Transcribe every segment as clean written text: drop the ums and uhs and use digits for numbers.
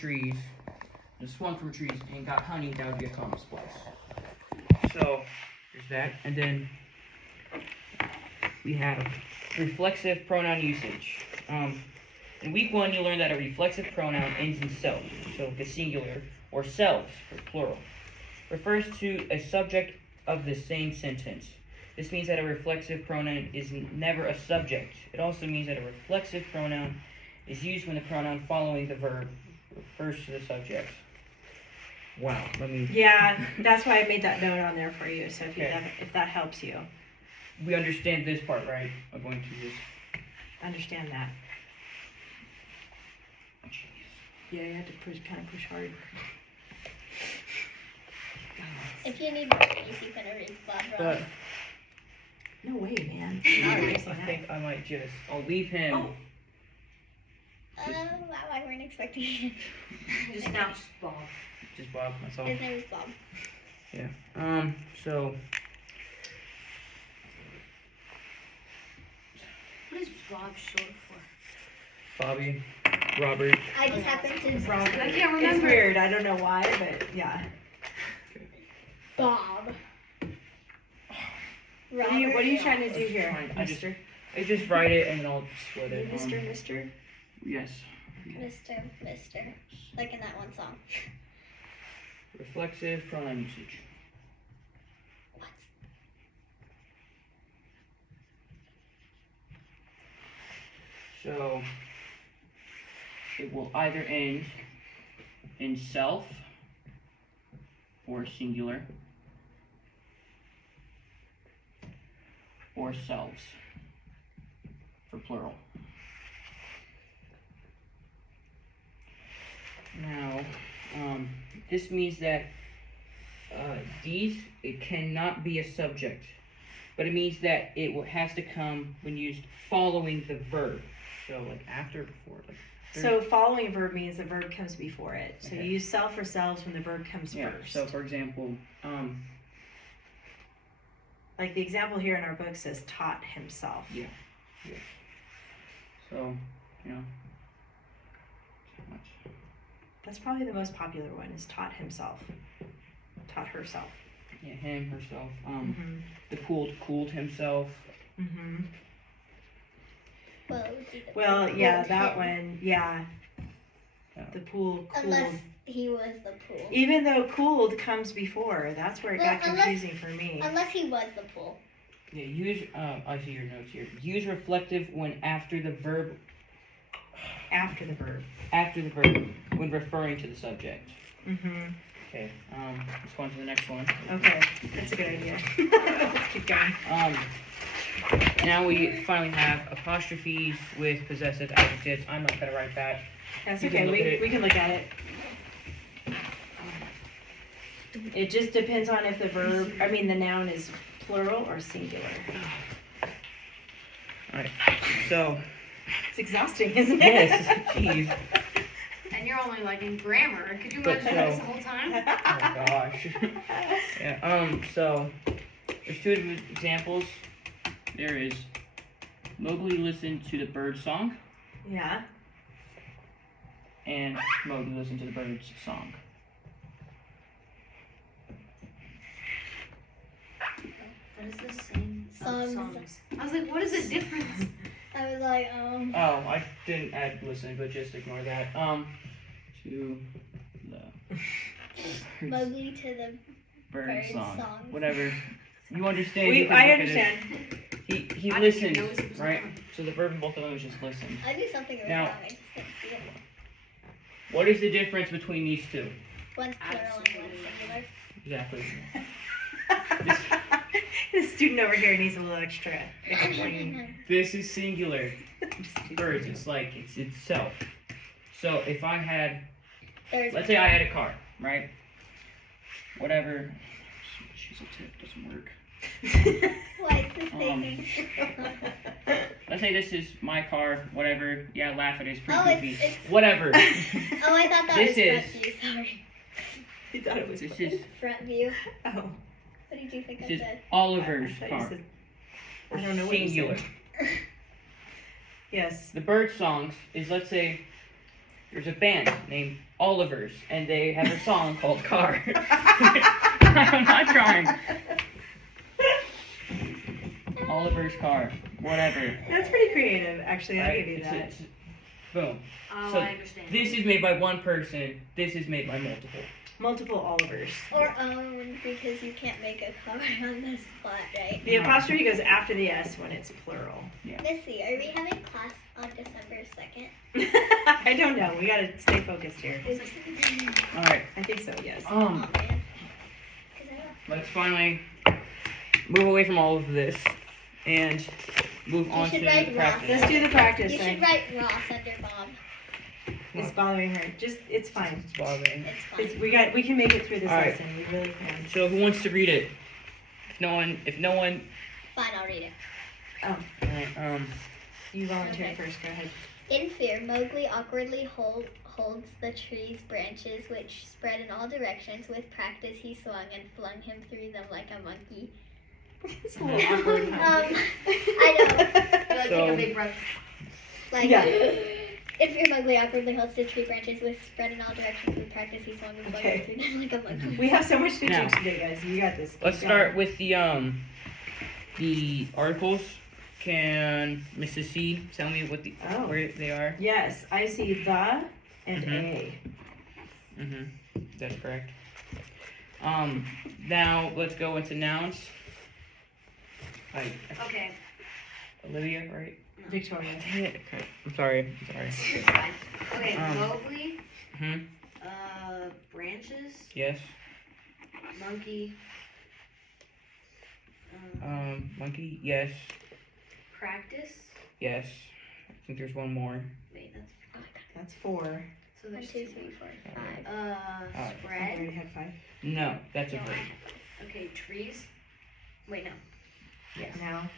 trees, just swung from trees and got honey, that would be a comma splice. So there's that, and then we have reflexive pronoun usage. In week 1, you learned that a reflexive pronoun ends in self, so the singular, or selves for plural, refers to a subject of the same sentence. This means that a reflexive pronoun is never a subject. It also means that a reflexive pronoun is used when the pronoun following the verb refers to the subject. Wow, let me... Yeah, that's why I made that note on there for you, so Okay. if that helps you. We understand this part, right? I'm going to this. Understand that. Yeah, you have to kind of push hard. If you need more space, you can erase Bob But wrong. No way, man. I think I might just... I'll leave him... Oh. Wow, I weren't expecting it. Just now, Bob. Just Bob, that's all. His name is Bob. Yeah. So... What is Bob short for? Bobby, Robert. I just happened to Robert. I can't It's remember. weird. I don't know why, but yeah. Bob. What are you trying to do here, Fine, mister? I just write it and then I'll split it. Mister? Yes. Mister. Like in that one song. Reflexive pronoun usage. What? So it will either end in self or singular or selves for plural. Now, this means that it cannot be a subject, but it means that has to come when used following the verb. So like after, before, like. So following a verb means the verb comes before it. So Okay. you use self or selves when the verb comes first. So for example, Like the example here in our book says taught himself. yeah. So, you know. That's probably the most popular one is taught himself. Taught herself. Yeah, him, herself. Mm-hmm. The cooled himself. Mm-hmm. Well, it would be the Well, pool yeah, cooled that him. one, yeah. Yeah. The pool cooled. Unless he was the pool. Even though cooled comes before, that's where it got Well, unless- confusing for me. Unless he was the pool. Yeah, use, I see your notes here. Use reflective when after the verb, After the verb. when referring to the subject. Mm-hmm. Okay, let's go on to the next one. Okay, that's a good idea. Let's keep going. Now we finally have apostrophes with possessive adjectives. I'm not gonna write that. That's You can okay, look at it. we can look at it. It just depends on if the noun is plural or singular. Alright, so, It's exhausting, isn't it? yes, geez. And you're only like in grammar. Could you But imagine this the whole time? Oh gosh. Yeah, so, there's two examples. There is, Mowgli listened to the bird song, Yeah. and Mowgli listened to the bird's song. That is the same Songs. songs. I was like, what is the difference? I was like, Oh, I didn't add listen, but just ignore that. To the Mowgli to the bird bird song. song. Whatever. You understand. you can I look at it. understand. He I didn't listened, even notice it was right? on. So the verb in both of them is just listen. I knew something was Now- wrong. I just didn't see it. What is the difference between these two? One's plural and one's singular. Exactly. The student over here needs a little extra explaining. This is singular. Birds, it's like, it's itself. So if I had, There's let's say I had a car, right? Whatever. Chisel tip doesn't work. Why is this thing? Let's say this is my car, whatever. Yeah, laugh at it, it's pretty Oh, goofy. it's- Whatever. Oh, I thought that This was is- front view. Sorry. You thought it was This is Front view. Oh. What did you think I this is said? Oliver's I thought you car. said- I don't know what you Singular. said. Yes. The bird songs is, let's say there's a band named Oliver's, and they have a song called Car. I'm not trying. Oliver's Car, whatever. That's pretty creative, actually. I'll Right? give you that. Boom. Oh, So, I understand. This is made by one person. This is made by multiple. Multiple Olivers. Or own, because you can't make a car on the spot, right? The apostrophe goes after the S when it's plural. Missy, are we having class on December 2nd? I don't know. We gotta stay focused here. All right. I think so, yes. Oh, man. 'Cause I don't- Let's finally move away from all of this and move You on to should write the Ross. practice. Let's do the practice You thing. should write Ross under Bob. It's bothering her. It's fine. It's bothering. It's fine. We can make it through this All right. lesson. We really can. So who wants to read it? If no one. Fine, I'll read it. All right. You volunteered Okay. first. Go ahead. In fear, Mowgli awkwardly holds the tree's branches, which spread in all directions. With practice, he swung and flung him through them like a monkey. It's a little awkward. I know. Like, So- take a big breath. Like, Yeah. in fear, Mowgli awkwardly holds the tree branches, which spread in all directions. With practice, he swung and flung Okay. him through them like a monkey. We have so much to Now. do today, guys. You got this. Let's Keep start going. with the articles. Can Mrs. C tell me what Oh. where they are? Yes, I see the and Mhm. a. That's correct. Now let's go into nouns. Okay. Olivia, right? Victoria. Dang it. Okay. I'm sorry. It's fine. Okay, Um, Mowgli. Mhm. Branches. Yes. Monkey. Monkey. Yes. Practice. Yes. I think there's one more. Wait, that's That's 4. so 1, there's 2, two. 3, 4, 5. I Spread. already had 5. No, that's a verb. Okay, trees. Wait, no. Yes. Now.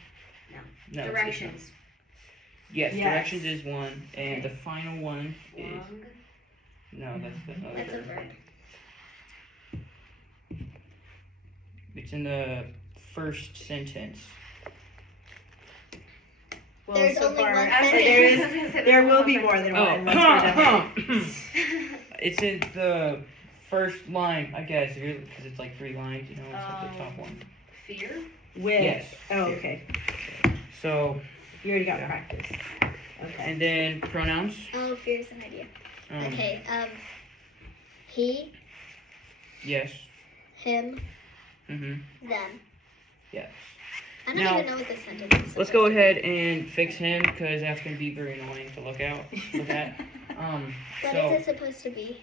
No. it's not. Directions. Yes, Yes. directions is one, and Okay. the final one is Flung. no. That's another That's a verb. verb. It's in the first sentence. Well, There's so only far, one actually, sentence. there will be more than one once we're done. It's in the first line, I guess, because it's like 3 lines. You know, it's like the top one. Fear. With. Yes. Oh, okay. So, You already got Yeah. practice. Okay. and then pronouns. Oh, fear's an idea. Um, Okay, he, Yes. him, Mhm. them. Yes. I don't Now, even know what this sentence is. Let's go ahead and fix him because that's gonna be very annoying to look at. What So is it supposed to be?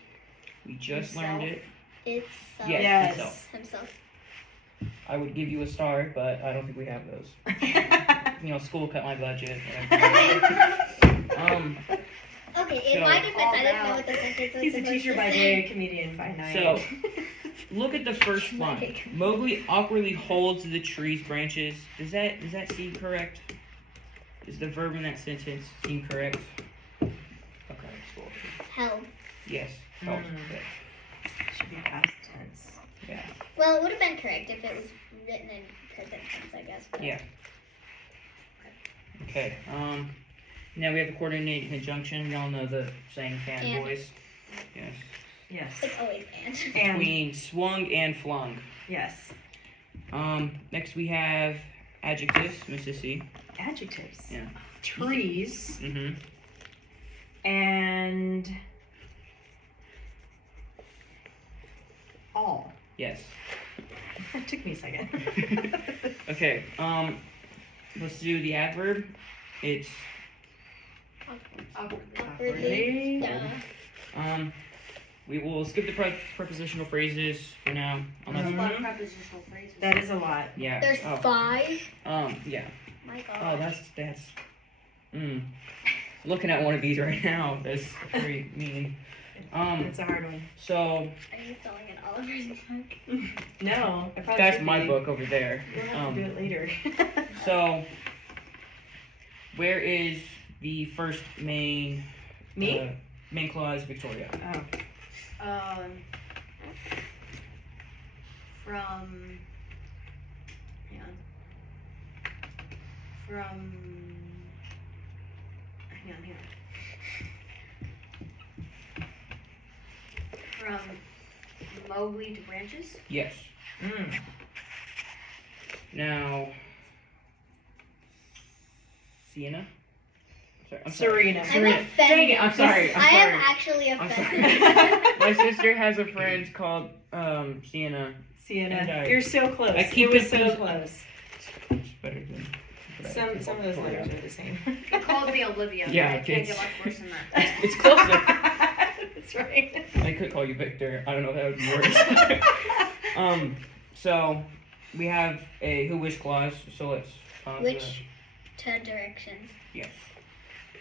we just learned it. It's Yes. Yes. himself. himself. I would give you a star, but I don't think we have those. You know, school cut my budget. Okay. Whatever. Okay, in So- my defense, I All didn't know out. what the sentence was He's a supposed teacher to by say. day, a comedian by night. So- Look at the first line. Mowgli awkwardly holds the tree's branches. Does that seem correct? Is the verb in that sentence seem correct? Okay, cool. Held. Yes. Held. Good. Should be past tense. Yeah. Well, it would have been correct if it was written in present tense, I guess. But Yeah. Okay. Now we have the coordinating conjunction. Y'all know the saying fanboys. Yes. Yes. It's always and. And. Between swung and flung. Yes. Next we have adjectives, Mrs. C. Adjectives. Yeah. Trees. Mm-hmm. And. All. Yes. That took me a second. Okay. Let's do the adverb. It's Awkwardly. Duh. we will skip the prepositional phrases for now. There's a Unless, lot of prepositional phrases. That is a lot. yeah. There's Oh. 5. Yeah. My God. Oh, that's. Looking at one of these right now. That's pretty mean. It's a hard one. So Are you filling in Oliver's book? No, I probably that's should my be. book over there. We'll have to do it later. So where is the first main Me? main clause, Victoria? Oh. From. Hang on. Hang on. From Mowgli to branches. Yes. Now, Sienna? I'm sorry. Serena. I'm Serena. offended. Dang it, I'm sorry. I am sorry. actually I'm offended. sorry. My sister has a friend called Sienna. Sienna. And You're so close. I keep it was so confusing- close. It's better than. Some of those letters are the same. It called me Olivia. Yeah, It can't it's- get much worse than that. It's closer. That's right. I could call you Victor. I don't know if that would be worse. So we have a who wish clause. So let's pause Which to directions. Yes.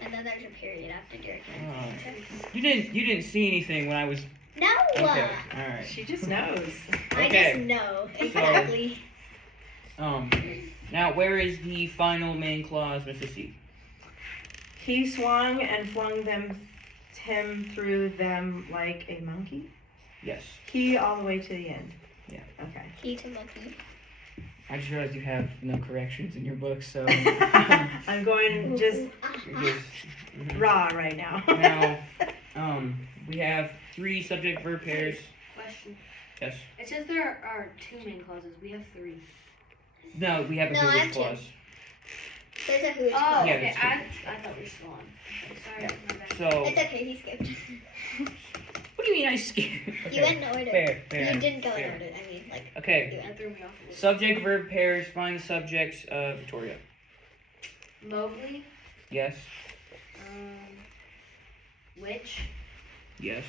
And then there's a period after directions. You didn't see anything when I was. No! Okay. All right. She just knows. I Okay. just know. Exactly. Now where is the final main clause, Mrs. C? He swung and flung him through them like a monkey. Yes. He all the way to the end. Yeah. Okay. Key to monkey. I just realized you have no corrections in your book, so. I'm going just You're just- mhm. raw right now. Now, we have 3 subject verb pairs. Question. Yes. It says there are 2 main clauses. We have 3. No, we have a No, who I wish have two. clause. There's a who is Oh, clause. Yeah, okay. that's I thought we were still on. Okay, sorry. Yeah. My bad. So. It's okay, he skipped. What do you mean I skipped? You went in order. Fair. You didn't go in fair. order. I mean, like, Okay. you That went. threw me off a little. Subject verb pairs. Find the subjects. Victoria. Mowgli. Yes. Which. Yes.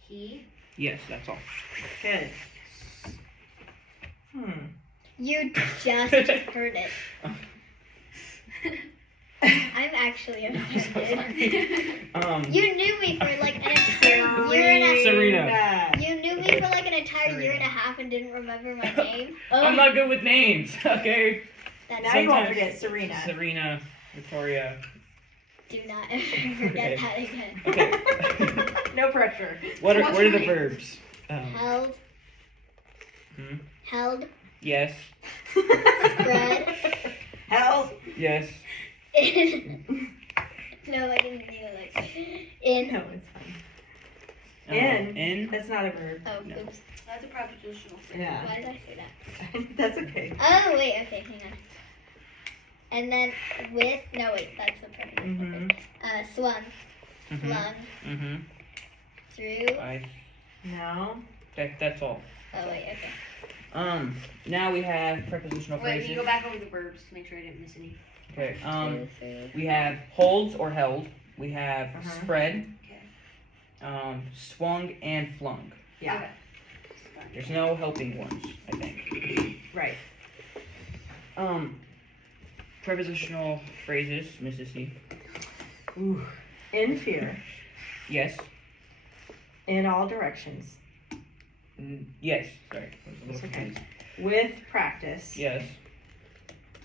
He. Yes. That's all. Good. You just heard it. I'm actually I'm so offended. sorry. You knew me for like an entire year and a Serena. You knew me for like an entire year and a half and didn't remember my name. I'm not good with names. Okay. That's Now you won't Sometimes- forget Serena. Serena. Victoria. Do not ever forget that again. Okay. No pressure. What are the name? verbs? Held. Hmm? Held. Yes. Spread. Hell. Yes. In. No, I didn't mean it like. In. No, it's fine. In. In. That's not a verb. Oh, No. oops. That's a prepositional phrase. Yeah. Why did I say that? That's okay. Oh, wait, okay, hang on. And then with. No, wait, that's the preposition. Swung. Mhm. Flung. Mhm. Through. No. That's all. Oh, wait, okay. Now we have prepositional Wait, can phrases. you go back over the verbs to make sure I didn't miss any? Okay. 2, 3. We have holds or held. We have spread. Okay. Swung and flung. Yeah. Okay. There's no helping ones, I think. Right. Prepositional phrases, Mrs. C. Ooh. In fear. Yes. In all directions. Yes. Sorry. I was a little It's okay. confused. With practice. Yes.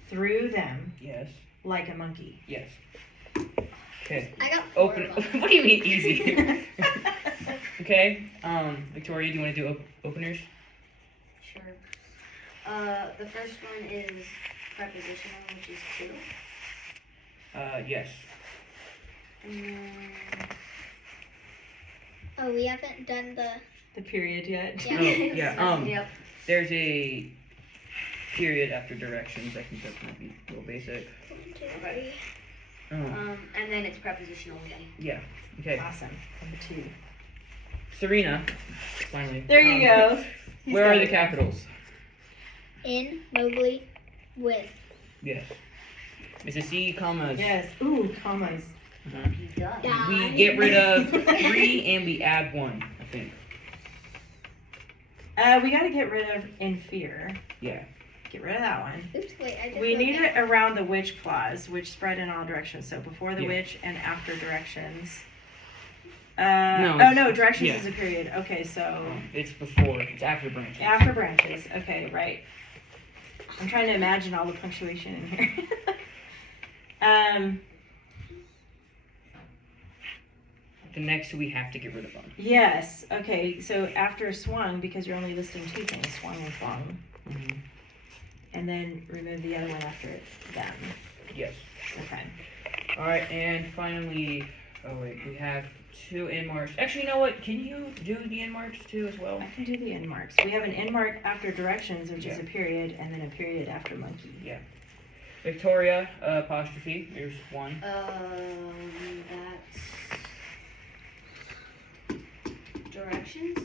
Through them. Yes. Like a monkey. Yes. Okay. I got 4 Open. of them. What do you mean easy? Okay. Victoria, do you want to do openers? Sure. The first one is prepositional, which is to. Yes. And then Oh, we haven't done the. The period yet. Yeah. Oh, yeah. Yep. There's a period after directions. I think that might be a little basic. 1, 2, Okay. 3. And then it's prepositional again. Yeah. Okay. Awesome. Number 2. Serena. Finally. There you go. He's Where got are the it. capitals? In, Mowgli, with. Yes. Mrs. C, commas. Yes. Ooh, commas. Mhm. Duh. Yeah. We get rid of 3 and we add 1, I think. We gotta get rid of in fear. Yeah. Get rid of that one. Oops, wait, I just. We wrote need that. it around the which clause, which spread in all directions. So before the Yeah. which and after directions. No, Oh it's- no, directions yeah. is a period. Okay, so It's before. It's after branches. after branches. Okay, right. I'm trying to imagine all the punctuation in here. The next 2 we have to get rid of them. Yes. Okay, so after swung, because you're only listing 2 things, swung and flung, Mhm. and then remove the other one after them. Yes. Okay. All right, and finally, Oh wait, we have 2 end marks. Actually, you know what? Can you do the end marks too as well? I can do the end marks. We have an end mark after directions, which is a period, and then a period after monkey. Victoria, apostrophe. There's 1. That's directions.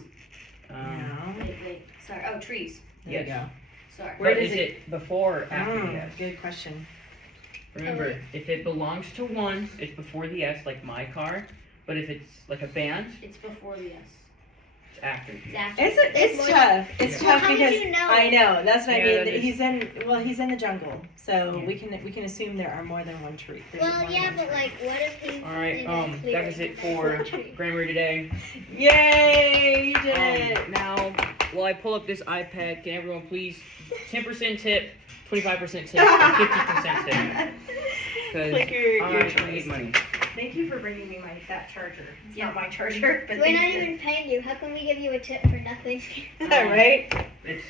No. Wait. Sorry. Oh, trees. There you Yes. go. Sorry. Where But does is it before or after the S? Good question. Remember, if it belongs to 1, it's before the S, like my car. But if it's like a band, It's before the S. it's after the S. Exactly. It's more tough. It's Well, tough how because did you know? I know that's what Yeah, I mean. that is- He's in the jungle, so Yeah. we can assume there are more than one tree. There's Well, more than yeah, one but tree. like, what if he's Alright, in a clearing that was it and for there's no tree? grammar today. Yay! You did it. Now, while I pull up this iPad, can everyone please 10% tip, 25% tip, 50% tip? Because Click your I choice. need money. Thank you for bringing me that charger. It's Yeah. not my charger, but We're thank not you. even paying you. How can we give you a tip for nothing? Right? It's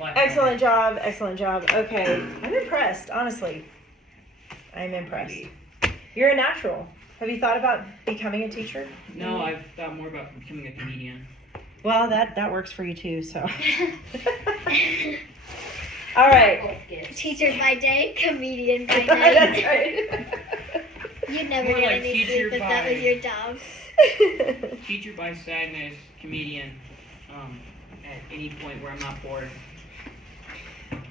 like Excellent job. Excellent job. Okay, I'm impressed. Honestly, I'm impressed. You're a natural. Have you thought about becoming a teacher? No, I've thought more about becoming a comedian. Well, that works for you too. So. All right. Both gifts. Teacher by day, comedian by That's night. right. You'd never More get like any teacher sleep if that by- was your job. Teacher by sadness, comedian, at any point where I'm not bored.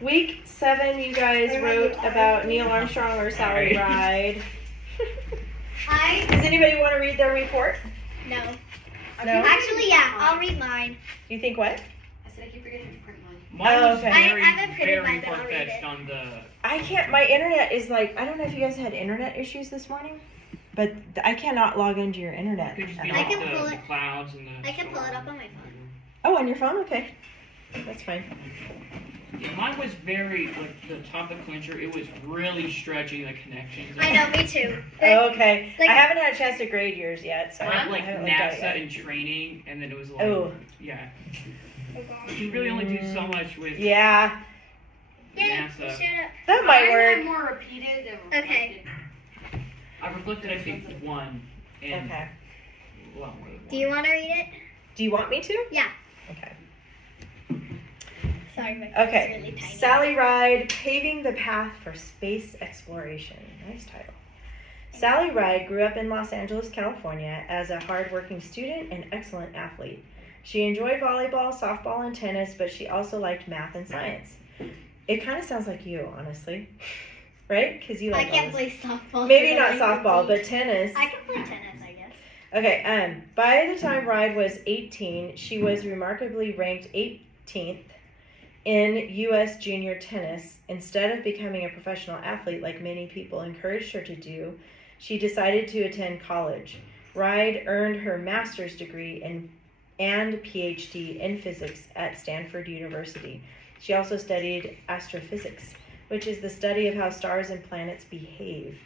Week 7, you guys Where are wrote you? about Neil Armstrong or Sally Ride. I Does anybody want to read their report? no. No? Actually, yeah, I'll read mine. You think what? I said I keep forgetting to print mine. Mine Oh, was okay. very, I haven't printed very mine, but I'll read far-fetched it. on the... I can't. My internet is like, I don't know if you guys had internet issues this morning, but I cannot log into your internet. Could just at be all. I like can pull the it. clouds and the... I can pull it up on my phone. Oh, on your phone? Okay. That's fine. Yeah, mine was very, like, the top of clincher, it was really stretching the connections. I know, me too. Oh, okay. Like- I haven't had a chance to grade yours yet, so I had, like, haven't looked at it NASA yet. and training, and then it was like... Oh. Yeah. You really only do so much with Yeah, Yay, NASA. you showed up. that might Mine work. are more repeated than Okay. reflected. I reflected, I think, 1, and Okay. a lot more than 1. Do you want to read it? Do you want me to? Yeah. Okay. Sorry, my phone's Okay. really tiny. Sally Ride, Paving the Path for Space Exploration. Nice title. Sally Ride grew up in Los Angeles, California as a hardworking student and excellent athlete. She enjoyed volleyball, softball, and tennis, but she also liked math and science. It kind of sounds like you, honestly. Right? Because you I like can't all this. play softball. Maybe because not I like softball, to but beat. tennis. I can play tennis, I guess. Okay, by the time Ride was 18, she was remarkably ranked 18th in U.S. junior tennis. Instead of becoming a professional athlete like many people encouraged her to do, she decided to attend college. Ride earned her master's degree and PhD in physics at Stanford University. She also studied astrophysics, which is the study of how stars and planets behave.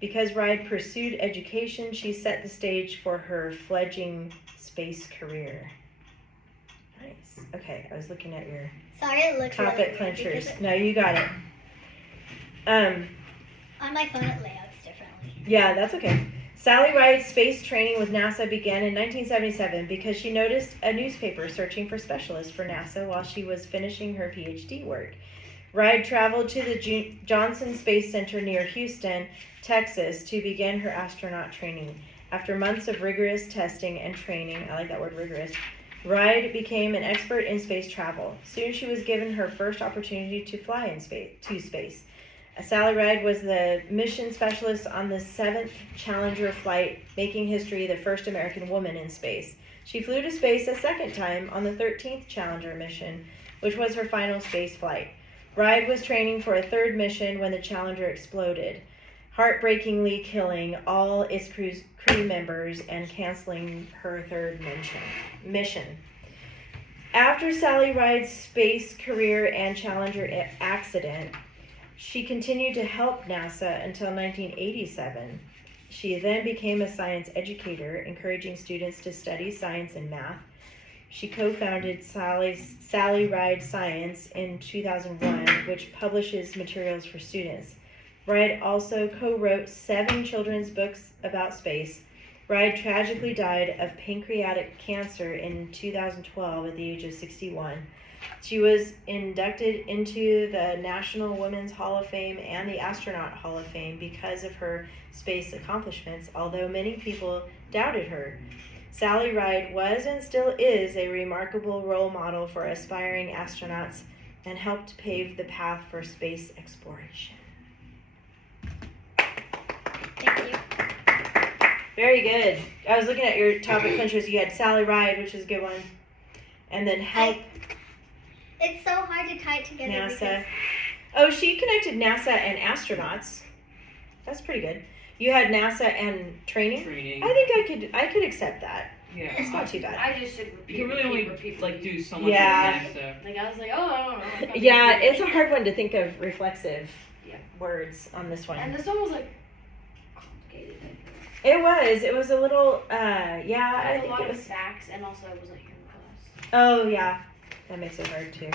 Because Ride pursued education, she set the stage for her fledgling space career. Nice. Okay, I was looking at your Sorry, it looks really topic weird clinchers. because No, you got it. on my phone it layouts differently. Yeah, that's okay. Sally Ride's space training with NASA began in 1977 because she noticed a newspaper searching for specialists for NASA while she was finishing her PhD work. Ride traveled to the Johnson Space Center near Houston, Texas, to begin her astronaut training. After months of rigorous testing and training, I like that word, rigorous, Ride became an expert in space travel. Soon she was given her first opportunity to fly in space. Sally Ride was the mission specialist on the 7th Challenger flight, making history, the first American woman in space. She flew to space a second time on the 13th Challenger mission, which was her final space flight. Ride was training for a third mission when the Challenger exploded, heartbreakingly killing all its crew members and canceling her third mission. After Sally Ride's space career and Challenger accident, she continued to help NASA until 1987. She then became a science educator, encouraging students to study science and math. She co-founded Sally Ride Science in 2001, which publishes materials for students. Ride also co-wrote 7 children's books about space. Ride tragically died of pancreatic cancer in 2012 at the age of 61. She was inducted into the National Women's Hall of Fame and the Astronaut Hall of Fame because of her space accomplishments, although many people doubted her. Sally Ride was and still is a remarkable role model for aspiring astronauts and helped pave the path for space exploration. Thank you. Very good. I was looking at your topic punches. You had Sally Ride, which is a good one. And then help It's so hard to tie it together. NASA. Oh, she connected NASA and astronauts. That's pretty good. You had NASA and training. Training. I think I could accept that. Yeah. It's not too bad. I just should repeat. You can really repeat, only like do so much. Yeah. Of that, so. Like I was like, oh, I don't know. I can't Yeah, repeat. it's a hard one to think of reflexive Yeah. words on this one. And this one was like complicated. It was a little, I yeah, I had a think lot it of was. facts, and also I wasn't here in class. Oh, yeah. That makes it hard too.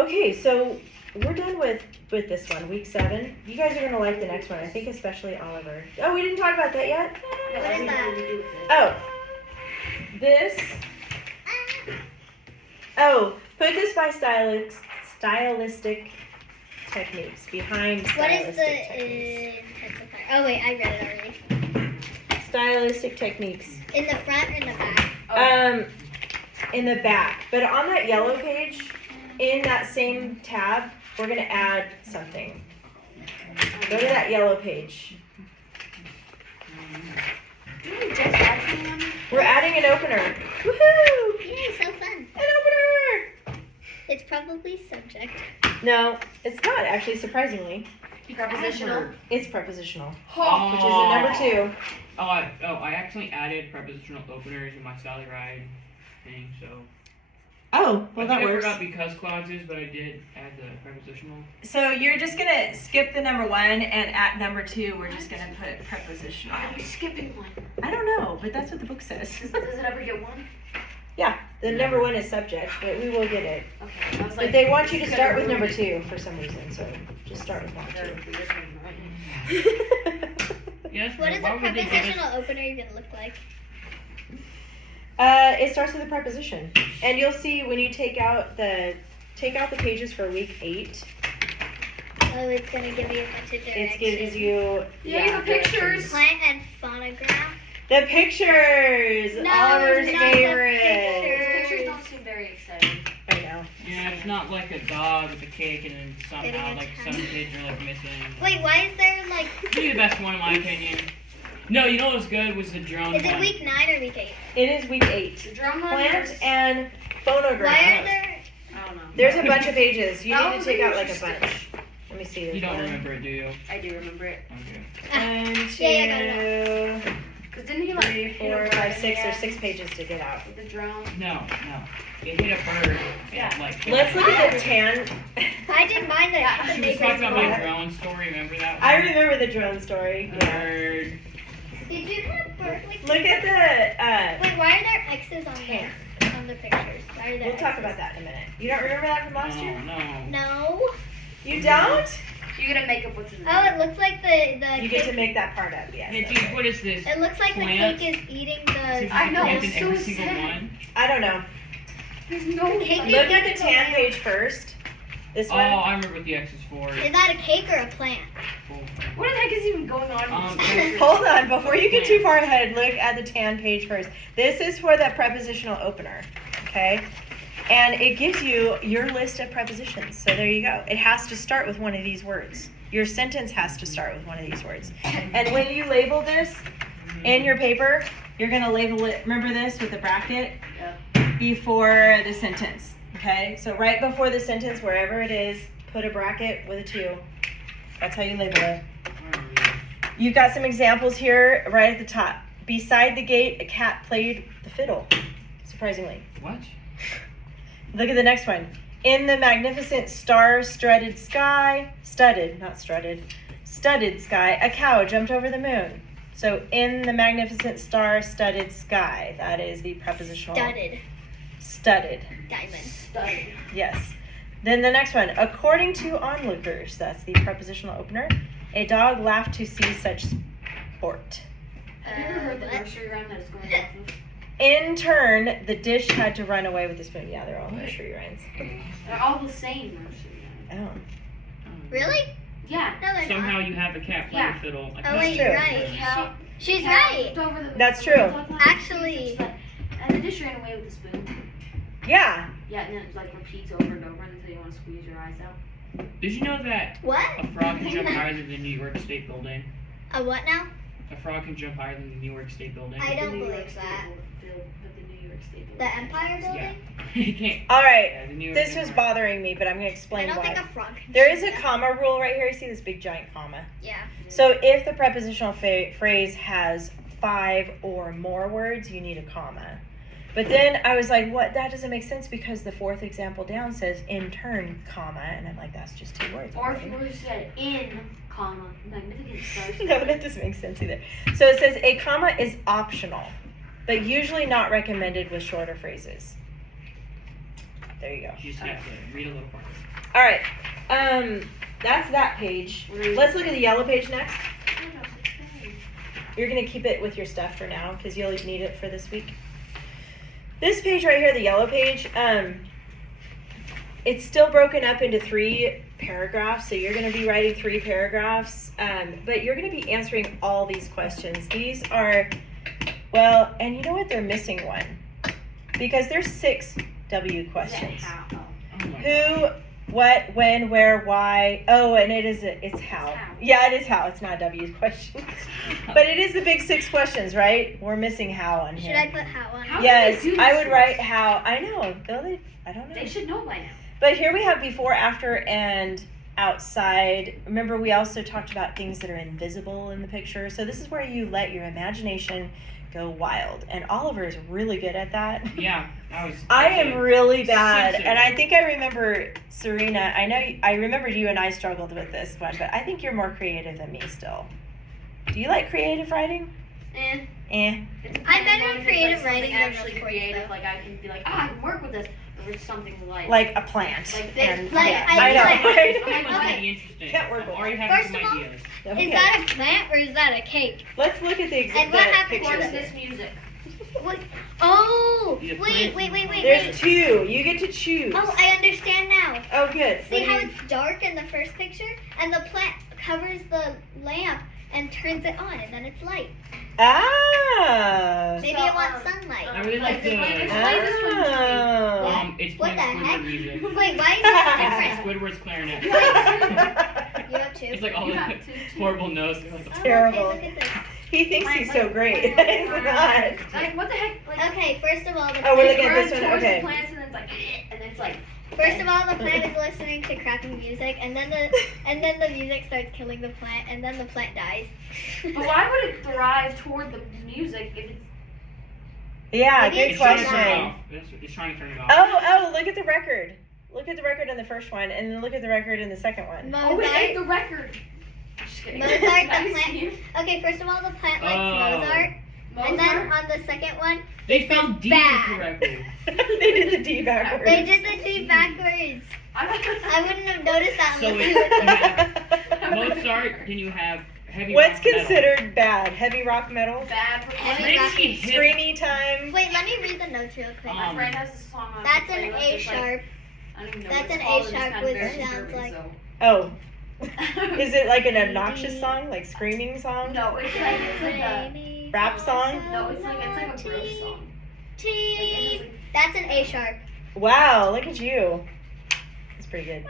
Okay, so we're done with this one, week 7. You guys are going to like the next one, I think especially Oliver. Oh, we didn't talk about that yet? What is that? Oh, this. Oh, put this by stylistic techniques, behind What is stylistic the techniques. intensifier? Oh wait, I read it already. Stylistic techniques. In the front or in the back? In the back. But on that yellow page, in that same tab, we're going to add something. Go to that yellow page. Didn't we just add something? We're adding an opener. Woohoo! Yay, so fun. An opener! It's probably subject. No, it's not actually, surprisingly. Prepositional. It's prepositional, Oh. which is a number 2. I actually added prepositional openers in my Sally Ride thing, so. Oh, well I that think works. I forgot because clauses, but I did add the prepositional. So you're just gonna skip the number 1, and at number 2, we're just gonna put prepositional. I'm skipping one. I don't know, but that's what the book says. Does it ever get one? Yeah, the number 1 is subject, but we will get it. Okay. I was But like, they want you to could've start with ruined number it. 2 for some reason, so just start with 1 Yes. What does why a would they give us- prepositional opener even look like? It starts with a preposition, and you'll see when you take out the pages for week 8. Oh, it's gonna give you a bunch of directions. It gives you Yeah, the pictures. directions. Plant and phonograph. The pictures, No, Oliver's not the favorite. pictures. Pictures don't seem very exciting. I know. Yeah, it's not like a dog with a cake and then Getting somehow a like ton. some kids are like missing. Wait, why is there like? Maybe the best one in my opinion. No, you know what was good was the drone Is it one. week 9 or week 8? It is week 8. The drum one. Plant and phonograph. Why are there? I don't know. There's a bunch of pages. You Oh, need to take out like a interesting. bunch. Let me see. You don't remember it, do you? I do remember it. Okay. 1, 2, Yeah, Cause didn't he like 3, hit a 4, bird 5, in 6. the There's air 6 pages to get out. with the drone? No. It hit a bird. Yeah. And, like. Let's look at the tan. I did mine that She was neighbor's talking about my bird. drone story. Remember that? I one? remember the drone story. Yeah. Bird. Did you have bird like? Look at the. Wait, why are there X's on the pictures? Why are there? We'll talk X's? about that in a minute. You don't remember that from last year? No. No. You don't? You're gonna make up what's in the Oh, it looks like the You get to cake. make that part up. Yes. Hey, that's dude, right. what is this? It looks like Plant. the cake is eating So the. you I know, plant in it's every so single sad. one. I don't know. There's no Cake fun. is Look at the eating tan the page first. This Oh, one. I remember what the X is for. Is that a cake or a plant? What the heck is even going on? in this picture? Hold on, before you get too far ahead, look at the tan page first. This is for the prepositional opener, okay? And it gives you your list of prepositions. So there you go. It has to start with one of these words. Your sentence has to start with one of these words. And when you label this in your paper, you're going to label it, remember this, with the bracket before the sentence, okay? So right before the sentence, wherever it is, put a bracket with a 2. That's how you label it. You've got some examples here right at the top. Beside the gate, a cat played the fiddle, surprisingly. What? Look at the next one. In the magnificent star-studded sky, studded, not strutted, studded sky, a cow jumped over the moon. So in the magnificent star-studded sky, that is the prepositional. Studded. Studded, Diamond. Study. yes. Then the next one, according to onlookers, that's the prepositional opener. A dog laughed to see such sport. Have you ever heard the What? nursery rhyme that it's going off of? In turn, the dish had to run away with the spoon. Yeah, they're all nursery rhymes. They're all the same nursery rhyme. Oh. Really? Yeah. No, they're Somehow not. you have a cat playing Yeah. fiddle. I Oh, can't wait, see you're it. right. Cat- She's cat right. looked over the- That's true. Actually- And the dish ran away with the spoon. Yeah. Yeah, and then it like repeats over and over until you want to squeeze your eyes out. Did you know that What? a frog can jump higher than the New York State building? A what now? A frog can jump higher than the New York State building. I don't The New York believe State that. But the New York State building. The Empire Building? You can't. All right. Yeah, the New York This State was Empire. bothering me, but I'm going to I explain don't think why. a frog can There shoot is a that. comma rule right here. You see this big giant comma? Yeah. So if the prepositional phrase has 5 or more words, you need a comma. But then I was like, what? That doesn't make sense because the fourth example down says in turn, comma, and I'm like, that's just 2 words. Or if you would have said in, comma, magnificent stars. No, that doesn't make sense either. So it says a comma is optional, but usually not recommended with shorter phrases. There you go. You just have to read a little farther. All right. That's that page. Let's look at the yellow page next. You're gonna keep it with your stuff for now because you'll need it for this week. This page right here, the yellow page, it's still broken up into 3 paragraphs. So you're gonna be writing 3 paragraphs, but you're gonna be answering all these questions. These are, well, and you know what? They're missing one because there's 6 W questions. Oh my God. Who, what, when, where, why. Oh, and it's how. It's how. Yeah, it is how. It's not W's question. But it is the big 6 questions, right? We're missing how on Should here. I put how on? How Yes, do they do I this would to write us? how. I know. I don't know. They should know by now. But here we have before, after, and outside. Remember, we also talked about things that are invisible in the picture. So this is where you let your imagination go wild. And Oliver is really good at that. Yeah, I am really bad, Six. and I think I remember Serena. I remembered you and I struggled with this one, but I think you're more creative than me still. Do you like creative writing? Eh. Eh. I'm better at It's creative something writing than actually reports, creative. though. Like I can be like, I can work with this. Or it's something like. Like a plant. Like and, this. Like, yeah, I know. like- right? That one's Okay. gonna be interesting. Can't work I'm with already it. having First some of all- ideas. Okay. Is that a plant or is that a cake? Let's look at the And what happened What pictures. is this music? What? Oh! Yeah, Wait. There's 2. You get to choose. Oh, I understand now. Oh, good. See What how do you- it's dark in the first picture? And the plant covers the lamp and turns it on, and then it's light. Ah. Maybe So, it wants sunlight. I really like the. Explain this one to me. Oh. It's What playing the heck? Squidward music. Wait, why is it It's different? Squidward's clarinet. You have 2? It's like all You the have two, too. horrible notes. Oh, terrible. Okay, look at this. He thinks he's so great. He's not. Like what the heck? Like, Okay, first of all, the Oh, we're plant, looking at runs this one, towards okay. The plants and then it's like, and then it's like. first of all, the plant is listening to crappy music, and then the music starts killing the plant, and then the plant dies. But why would it thrive toward the music if it's? Yeah, Maybe good It's trying to question. turn it off. It's trying to turn it off. Oh, look at the record. Look at the record in the first one, and then look at the record in the second one. Oh, it ate Mozart. the record. Just kidding. Mozart, the Nice. plant. Okay, first of all, the plant likes Oh. Mozart, and then Mozart? on the second one, They found D bad. correctly. They did the D backwards. they did the D backwards. I wouldn't have noticed that So unless wait, you were Mozart, then you have heavy What's rock metal. considered bad? Heavy rock metal? Bad for Heavy rock. Crazy hip. Screamy time? Wait, let me read the notes real quick. My friend has a song on That's her an playlist, A it's like- sharp. I don't even know That's what it's an A called, it's sharp, kind of which very sounds disturbing, like- so. Oh. Is it like an obnoxious song? Like screaming song? No, it's like a Rap song? no, it's like a gross song. Like, T. That's an A sharp. Wow, look at you. That's pretty good.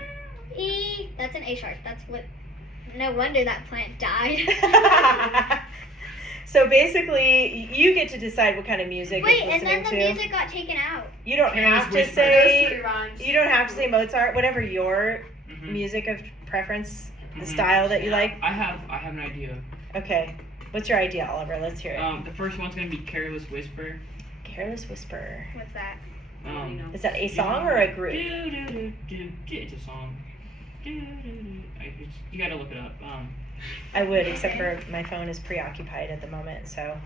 E. That's an A sharp. That's what. No wonder that plant died. So basically, you get to decide what kind of music Wait, it's and then listening the to. music got taken out. You don't Careless have to Whisper. say. Nursery rhymes. You don't have to say Mozart. Whatever your Mhm. music of preference, the Mhm. style that you like. I have an idea. Okay. What's your idea, Oliver? Let's hear it. The first one's gonna be Careless Whisper. Careless Whisper. What's that? Is that a song or a group? It's a song. You gotta look it up. I would, except for my phone is preoccupied at the moment, so.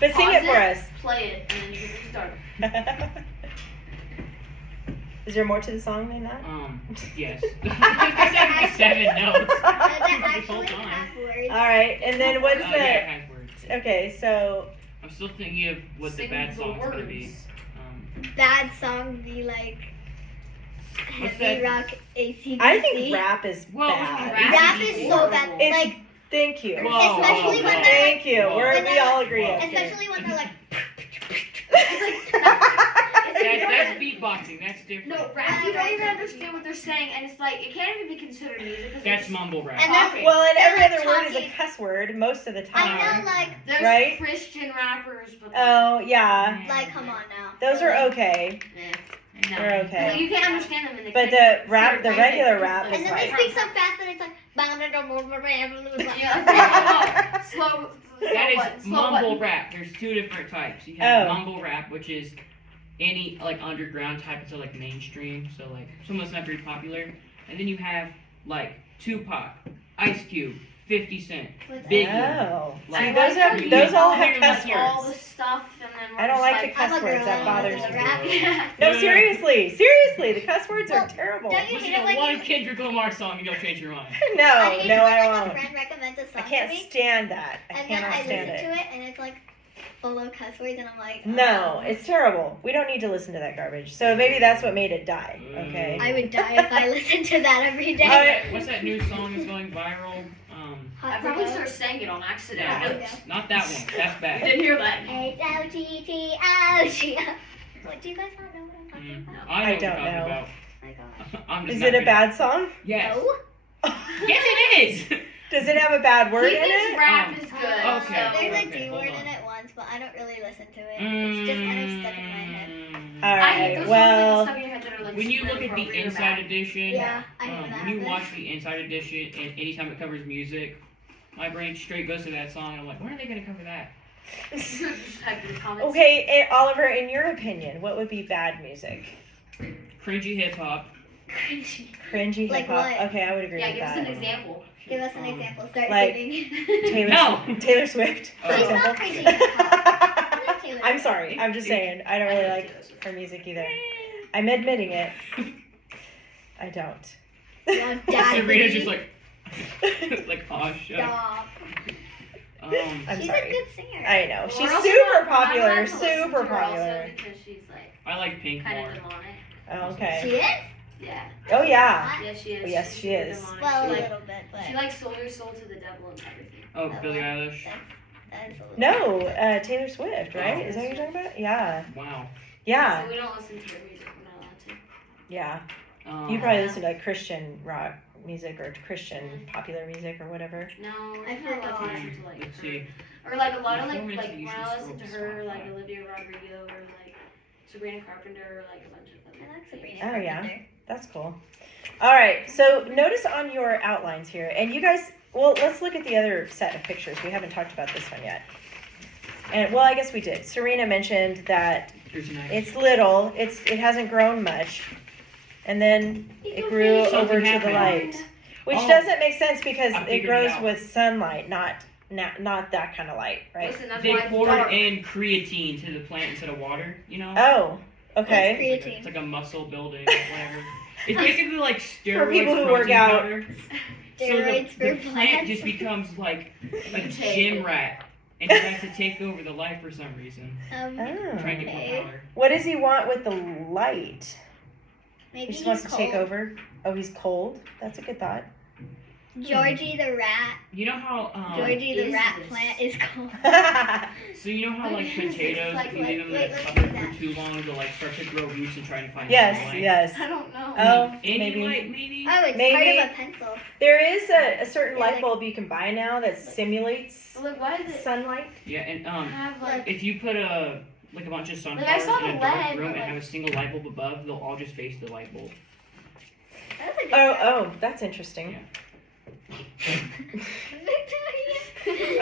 But sing it Pause for us. Play it, and then you can restart. Is there more to the song than that? Yes. 7 notes. Does it This whole actually time. have words? All right, and then what's Oh, the yeah, it has Okay, so I'm still thinking of what the Sing bad the song's gonna be. words. Bad song be like What's heavy that? rock AC/DC. I think rap is Well, bad. Rap is so bad. It's- Like Thank you. Whoa, especially whoa, when whoa. they're Thank you. Whoa. We When all they're- agree Whoa. up here. especially when they're like That's beatboxing. That's different. No, rap, you don't even understand what they're saying, and it's like, it can't even be considered music. 'cause That's it's mumble rap. And then- talking. Well, and every They're other word is a talking. cuss word most of the I time. know like There's right? Christian rappers, but Oh, yeah. like come on now. Those are okay. No. They're okay. Like, you can't understand them in the But the rap, the regular rap And is then they like. speak so fast that it's like Yeah. Slow. That button, is slow mumble button. rap. There's two different types. You have Oh. mumble rap, which is any like underground type instead of like mainstream, so like someone that's not very popular. And then you have like Tupac, Ice Cube, 50 Cent, Biggie. Oh. Like, See, those you those all hear have like cuss all the words. stuff, and then we're I don't just like the cuss I'm a words. girl That and bothers listen me. to rap. No, Yeah. seriously, the cuss words are Well, terrible. don't you Listen hate to it when one you Kendrick Lamar song and you'll change your mind. No, I hate no, it when I like a won't. friend recommends a song I can't to me, stand that. I and then cannot I stand listen it. to it, and it's like full of cuss words, and I'm like, No, it's terrible. We don't need to listen to that garbage. So maybe that's what made it die. Okay. I would die if I listened to that every day. Oh, what's that new song that's going viral? I probably started saying it on accident. Yeah, There we that's not that one. That's I bad. didn't hear that. H-O-T-T-O-G. What, do you guys not know what I'm talking about? I know I what don't you're talking know. about. Oh my gosh. I'm just Is not it a good- bad song? Yes. No? Yes, it is. Does it have a bad word He in thinks it? rap is good. Okay. So. There's a Okay, D hold word on. in it once, but I don't really listen to it. It's just kind of stuck in my head. All I hate right. those Well, songs that stuck in your head that are, like, When you super look at the inappropriate or inside bad. edition, Yeah, I know that when you happens. watch the inside edition, and anytime it covers music, my brain straight goes to that song. And I'm like, when are they gonna cover that? Just type in the comments. okay, Oliver. In your opinion, what would be bad music? Cringy hip hop. Cringy Like hip hop. what? Okay, I would agree Yeah, with give us that. an example. Give us an example. Start like- singing. Taylor Swift. Oh. For She's not example. crazy hip hop. I like Taylor I'm Swift. sorry. I'm just saying. I don't really like her music either. I'm admitting it. I don't. Your dad Serena's just would like, like, oh, shut up. stop. I'm She's sorry. a good singer. I know. We're She's also super not- popular. I'm not gonna listen to Super her also popular. because she's like I like Pink kind more. of demonic. Oh, She okay. is? Yeah. Oh yeah. Yeah, she is. Oh, yes, She's she super is. demonic. Well, a she, like, little bit, but she like sold her soul to the devil and everything. Oh, Billie Eilish. that is a little No, Taylor Swift, right? Oh. Is that what you're talking about? Yeah. Wow. Yeah. So we don't listen to her music. We're not allowed to. Yeah. Um, You probably listen to like Christian rock music or Christian popular music or whatever. No, I we're not allowed to forgot. listen to like Let's her. see. Or like a lot of Before we like get to when the I usual listen to scroll her, like Spotify. Olivia Rodrigo or like Sabrina Carpenter or like a bunch of other. I like Sabrina Oh, yeah. Carpenter. That's cool. All right. So notice on your outlines here, and you guys, well, let's look at the other set of pictures. We haven't talked about this one yet. And well, I guess we did. Serena mentioned that Here's an act. it's little. It hasn't grown much, and then it grew Something over to the happened. light, which Oh. doesn't make sense because I it figured it grows out. with sunlight, not that kind of light, right? Listen, that's They why it's poured dark. in creatine to the plant instead of water, you know? Oh, okay. What's It's like a creatine? muscle building, whatever. It's basically like steroids For people who work protein out. powder. So Steroids the for plant plants. just becomes like a Mutated. gym rat and tries to take over the life for some reason. Oh. Trying to get Okay. more power. What does he want with the light? Maybe He just he's wants to cold. take over. Oh, he's cold. That's a good thought. Georgie the rat. You know how Georgie the is rat this? plant is cold. so you know how like potatoes, Like, if you leave them in wait, a let's cover do for that. too long, they'll like start to grow roots and try to find yes, sunlight. yes. I don't know. Oh, Any maybe. light, maybe? Oh, it's Maybe. part of a pencil. There is a certain Yeah, light like- bulb you can buy now that simulates But, like, why does it sunlight. Yeah, and have like? if you put a bunch of sunflowers I saw in the a dark LED, room but, and like- have a single light bulb above, they'll all just face the light bulb. That's a good Oh, that's interesting. Yeah.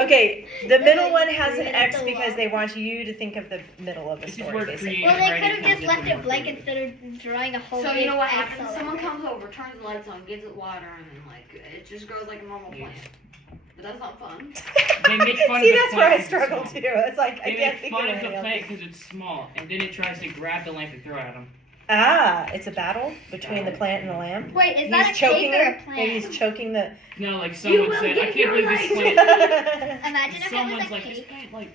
Okay, the middle one has an Read X the because law. they want you to think of the middle of the This is story, where basically. Well, they creative could have writing just comes left into it blank more. instead of drawing a whole So big you know what X happens? all Someone over it. comes over, turns the lights on, gives it water, and then like it just grows like a normal plant. But that's not fun. They make fun See, of the that's where I plant 'cause it's struggle small. too. It's like I They can't make think of fun of the anything plant else. because it's small, and then it tries to grab the lamp and throw it at them. Ah, it's a battle between the plant and the lamb. Wait, is that a choking cake or it. a Maybe plant? he's choking the. No, like someone said, I can't believe this plant. Imagine if it Someone's was a like, this cake. plant, like,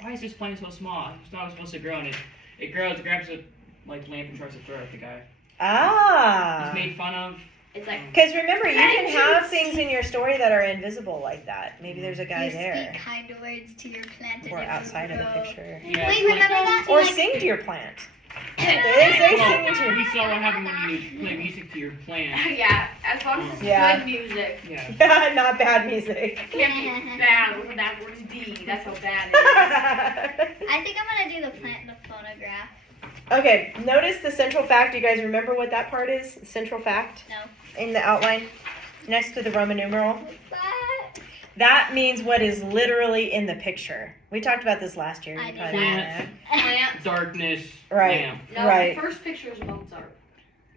why is this plant so small? It's not supposed to grow, and it grows, grabs a like lamp and tries to throw it at the guy. Ah. He's made fun of. It's like Because remember, you can have things in your story that are invisible like that. Maybe there's a guy You there. speak kind words to your plant. and Or it outside of will the grow. picture. Yeah, Wait, it's like- remember that? Or Like- sing to your plant. They Well, sing to we saw what happened when you play music to your plant. yeah, as long as it's Yeah. good music. Yeah. Not bad music. It can't be bad with that word is D. That's how bad it is. I think I'm gonna do the plant and the phonograph. Okay, notice the central fact. You guys remember what that part is? Central fact? No. In the outline, next to the Roman numeral. But That means what is literally in the picture. We talked about this last year. I You knew probably that. know Plant. Darkness. Right. Lamp. No, Right. the first picture is Mozart.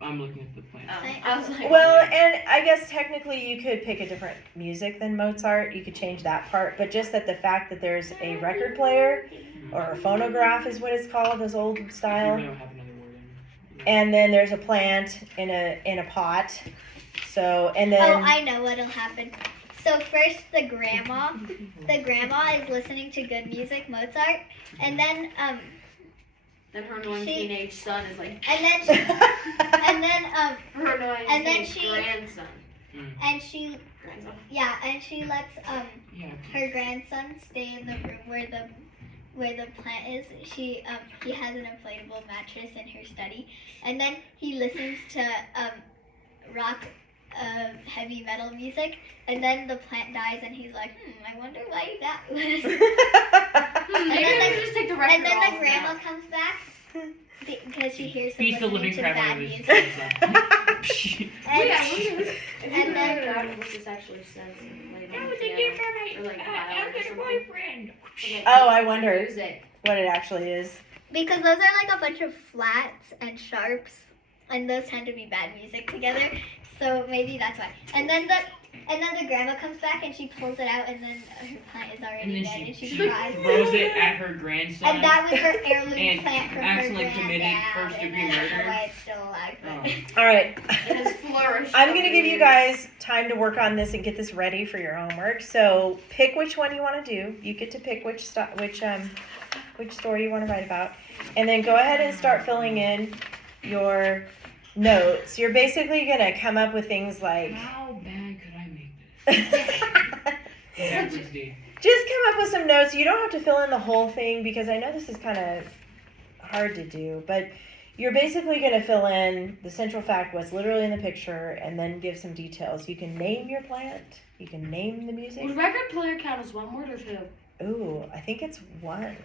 I'm looking at the plant. I was like, Well, and I guess technically you could pick a different music than Mozart. You could change that part, but just that the fact that there's a record player or a phonograph is what it's called, this old You style. really don't have another word in. And then there's a plant in a pot. So and then oh, I know what'll happen. So first the grandma is listening to good music, Mozart, and then then her annoying She- teenage son is like, and then her annoying And then teenage she- grandson. and she Grandson. and she lets Yeah. her grandson stay in the room where the plant is. He has an inflatable mattress in her study, and then he listens to rock heavy metal music, and then the plant dies, and he's like, I wonder why that was. Maybe then we the- should just take the record And then off the grandma comes back because she hears him Beats the listening living to crap out bad of his music. grandson. And, Yeah, if you and can then- figure out what this actually says, like, That on was the a piano, gift from my or, like, violin or something. boyfriend. Okay, Oh, I wonder music. what it actually is. because those are like a bunch of flats and sharps, and those tend to be bad music together. So maybe that's why. And then the grandma comes back and she pulls it out, and then her plant is And already then dead, and she she cries. throws it at her grandson. And that was her heirloom And plant from her accidentally granddad. committed first-degree and I don't know murder. why it's still alive. But All right. It has flourished. I'm over gonna give you years. guys time to work on this and get this ready for your homework. So pick which one you want to do. You get to pick which story you want to write about, and then go ahead and start filling in your notes. You're basically gonna come up with things like How bad could I make this? Backwards D. just come up with some notes. You don't have to fill in the whole thing because I know this is kind of hard to do, but you're basically going to fill in the central fact, what's literally in the picture, and then give some details. You can name your plant. You can name the music. Would record player count as one word or two? Ooh, I think it's one.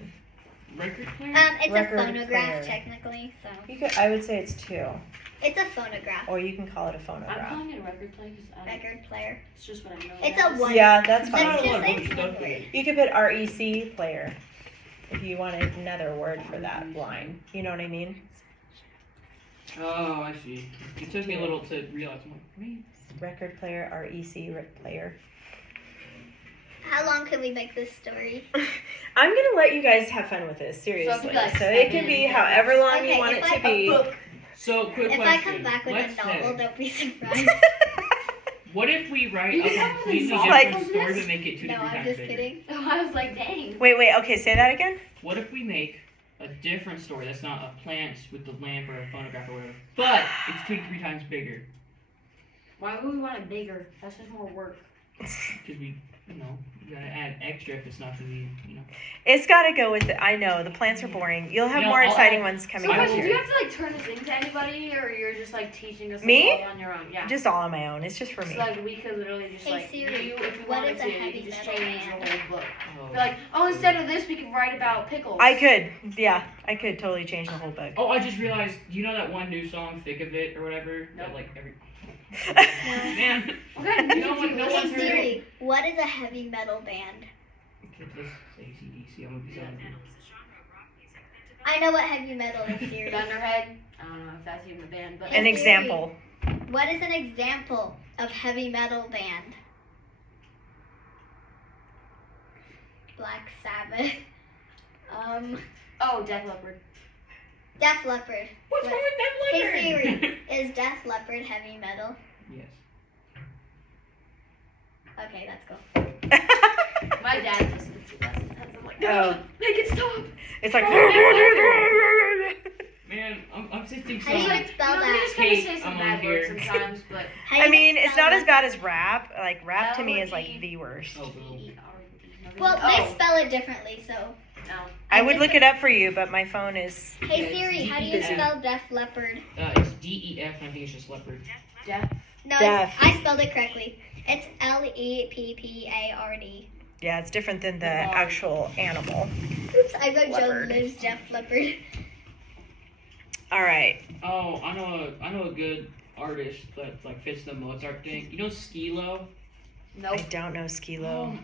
Record player? it's Record a phonograph player. technically, so You could, I would say it's two, it's a phonograph. or you can call it a I'm phonograph. calling it a record player because Record player. it's just what I know. It's it a as. one. Yeah, that's Let's fine. just Oh, say look, it's one look. word. You could put REC player if you wanted another word for that line. You know what I mean? Oh, I see. It took me a little to realize. I'm like, me? Record player, REC player. How long can we make this story? I'm gonna let you guys have fun with this, seriously. like So it can be 7 however long you Okay, want if it I- to be. So, quick If question. I come back with Let's a novel, say, don't be surprised. what if we write You a have completely any different songs on story this? but make it two No, different I'm times just bigger? kidding. Oh, I was like, dang. Wait, okay, say that again. What if we make a different story that's not a plant with the lamp or a phonograph or whatever, but it's 2 to 3 times bigger? Why would we want it bigger? That's just more work. Because we, you gotta add extra if it's not gonna be, It's gotta go with it. I know, the plants are boring. You'll have You know, more I'll exciting add- ones So, coming I up question, do here. you have to like turn this into anybody, or you're just like teaching us like, Me? all on your own? Yeah. Just all on my own. It's just for So me. like we could literally just Hey, like Siri, you, if you what wanted is a to, you heavy could just metal change band? the whole book. Oh. Be like, oh, instead of this, we could write about pickles. I could, yeah, I could totally change the whole book. Oh, I just realized, you know that one new song, Thick of It, or whatever? No. That, like, every... No. Man! What kind of No music one- do you no listen one's to? heard it. Siri, what is a heavy metal band? Okay, let's say AC/DC, I'm gonna be saying... I know what heavy metal is, Siri. Thunderhead. I don't know if that's even a band, but An example. What is an example of heavy metal band? Black Sabbath. oh, Def Leppard. Def Leppard. What's wrong with Def Hey Leppard? Siri, is Def Leppard heavy metal? Yes. Okay, let's go. My dad listens to that sometimes. I'm like, Oh. make it stop. It's like. Man, I'm sitting so. How do you spell You know, we that? just gotta Hey, say some I'm bad on words here. sometimes, but How do I you mean, it's spell not as that? bad as rap. Like rap to me is like L-E- the worst. Oh, boo. Well, Oh, they spell it differently, so. no. I would look it up for you, but my phone is. Hey It's Siri, how do you D-E-F. spell Def Leppard? It's DEF, and I think it's just leopard. Deaf. No, Def. I spelled it correctly. It's Leppard. Yeah, it's different than the Leopard. actual animal. Oops, I wrote Joe Leopard. Lives Def Leppard. All right. Oh, I know a good artist that like fits the Mozart thing. You know Skilo? Nope. I don't know Skilo.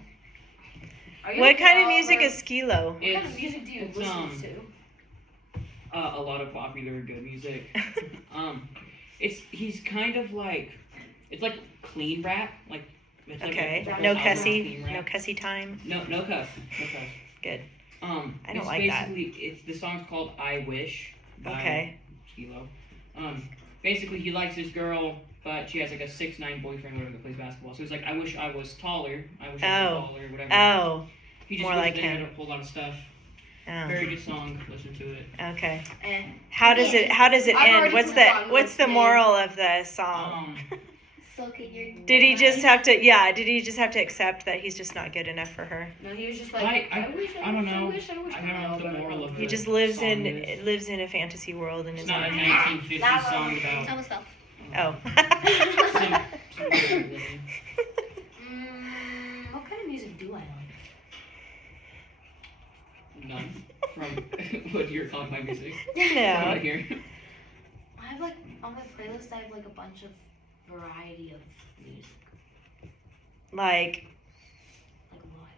Are you What a kind of music follower? is Skilo? What kind of music do you it's, listen to? A lot of popular good music. He's kind of like, it's like clean rap, like. It's like Okay. a- No a cussy. clean rap. No cussy time. No cuss. No cuss. Good. I don't It's like that. basically the song's called "I Wish" by Okay. Skilo. Basically he likes this girl, but she has like a 6'9" boyfriend, whatever, that plays basketball. So he's like, "I wish I was taller. I wish I was Oh. taller, whatever." Oh. He just more goes like in him. and a whole lot of stuff. Oh. Very good song. Listen to it. Okay. Eh. How does it I've end? already What's forgotten what's the what's moral of the song? Soaking your. Did he just have to accept that he's just not good enough for her? No, he was just like, I wish, I don't wish, know. wish, I don't know know the moral of He the just lives song in is. a fantasy world and It's is not a not. 1950s song It's about. almost fell. Oh. What kind of music do I like? None from what you're calling my music. No. Right here. I have like, on my playlist, I have like a bunch of variety of music. Like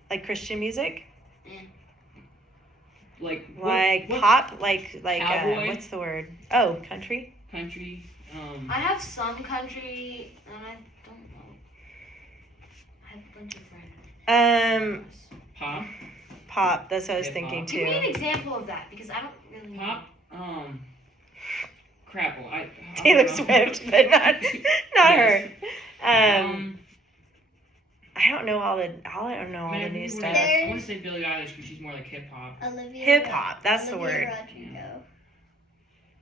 What? Christian music? Like Like what pop? Like Cowboy? what's the word? Oh, country? country? I have some country, and I don't know. I have a bunch of friends. Pop. Pop. That's what I was Hip-hop. thinking Give me an too. example of that, because I don't really know. Pop. Crap. Well, I Taylor don't know. Swift, but not Yes. her. I don't know all the Man, new I stuff. want to say Billie Eilish because she's more like hip hop. Olivia. Hip hop. That's the Olivia word. Rodrigo.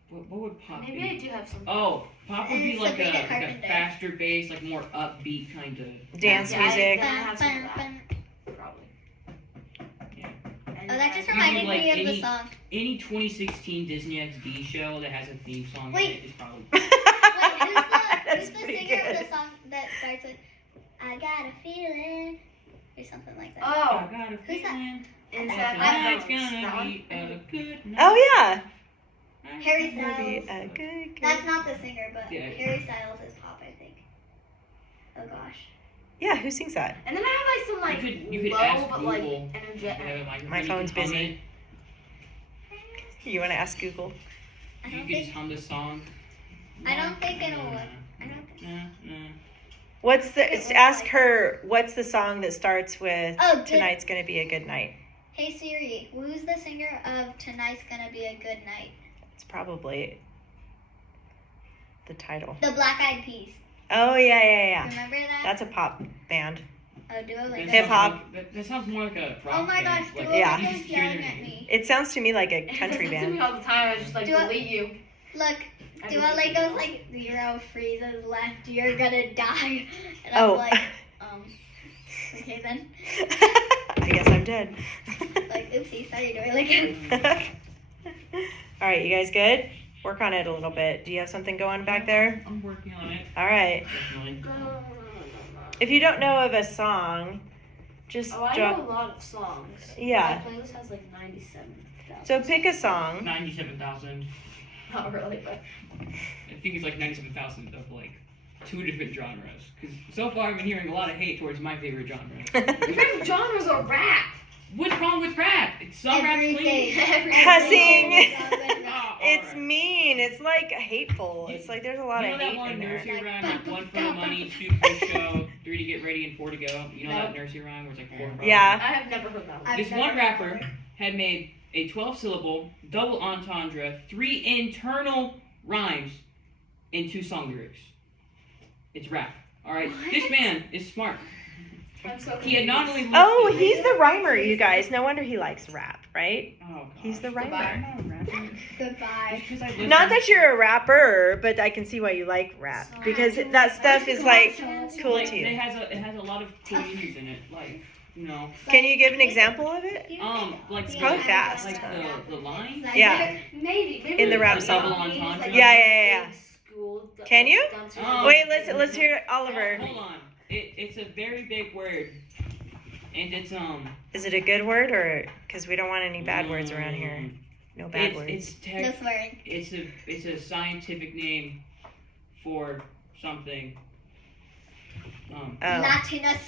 What would pop Maybe be? I do have some. Oh, pop would be And like Sabrina a Carpenter. faster bass, like more upbeat kind of. Dance Yeah, music. I have some of that, Bum, bum. probably. Yeah. And Oh, that just I- reminded like me of the any- song. Any 2016 Disney XD show that has a theme song Wait. in it is probably. Wait, That's who's the pretty singer of good. the song that starts with "I got a feeling" or something like that? I Oh, got a Who's that? feeling and that that tonight's that gonna one. be a good night. Oh yeah. Harry Maybe Styles. a good. That's not the singer, but Yeah. Harry Styles is pop, I think. Oh gosh. Yeah, who sings that? And then I have like some like You could low ask but Google. like Yeah, energetic. like, My you phone's can hum busy. it. You want to ask Google? I You don't could just think. hum this song. I don't think it'll work. I don't think. What's the? Ask her. What's the song that starts with Oh, good. "Tonight's gonna be a good night"? Hey Siri, who's the singer of "Tonight's Gonna Be a Good Night"? It's probably the title. The Black Eyed Peas. Oh yeah. Remember that? That's a pop band. Oh, Duolingo. Hip hop. That sounds more like a rock Oh my band. gosh, Like, Yeah. you Duolingo's just hear yelling their at name. me. It sounds to me like a It country does that to me band. all the time. I just like Do I- delete you. Look, I delete you. Duolingo's like 0 freezes left. You're gonna die. And Oh. I'm like, okay then. I guess I'm dead. Like, oopsie, sorry, Duolingo. All right, you guys good? Work on it a little bit. Do you have something going back there? I'm working on it. All right. Definitely. If you don't know of a song, just Oh, I drop. know a lot of songs. Yeah. My playlist has like 97,000. So pick a song. 97,000. Not really, but I think it's like 97,000 of like 2 different genres. Because so far I've been hearing a lot of hate towards my favorite genre. your favorite genres are rap. What's wrong with rap? It's some rap's Everything. clean. Cussing. Oh, It's alright. mean. It's like hateful. It's like there's a lot You know of that hate one in there. nursery rhyme, like 1 for the money, 2 for the show, 3 to get ready, and 4 to go? You know that nursery rhyme where it's like 4 for Yeah. I have never heard that one. I've This never one heard rapper of it. had made a 12-syllable, double entendre, 3 internal rhymes in 2 song lyrics. It's rap. All right. This man is smart. I'm so He had not only Oh, listed- he's the rhymer, you guys. No wonder he likes rap, right? Oh, gosh. He's the Goodbye. rhymer. I'm not a rapper. Goodbye. Just 'cause I listen- Not that you're a rapper, but I can see why you like rap because that stuff is like cool like, to you. it has a lot of cool meanings in it, like, you know, Can you give an example of it? like It's the, probably fast. like the lines. Yeah. Maybe In the rap The double song. entendre. Yeah. School, Can you? Oh. Wait, let's hear Oliver. Hold on. It's a very big word, and it's Is it a good word or because we don't want any bad words around here? No bad words. No swearing. It's a scientific name for something. Oh, Latinus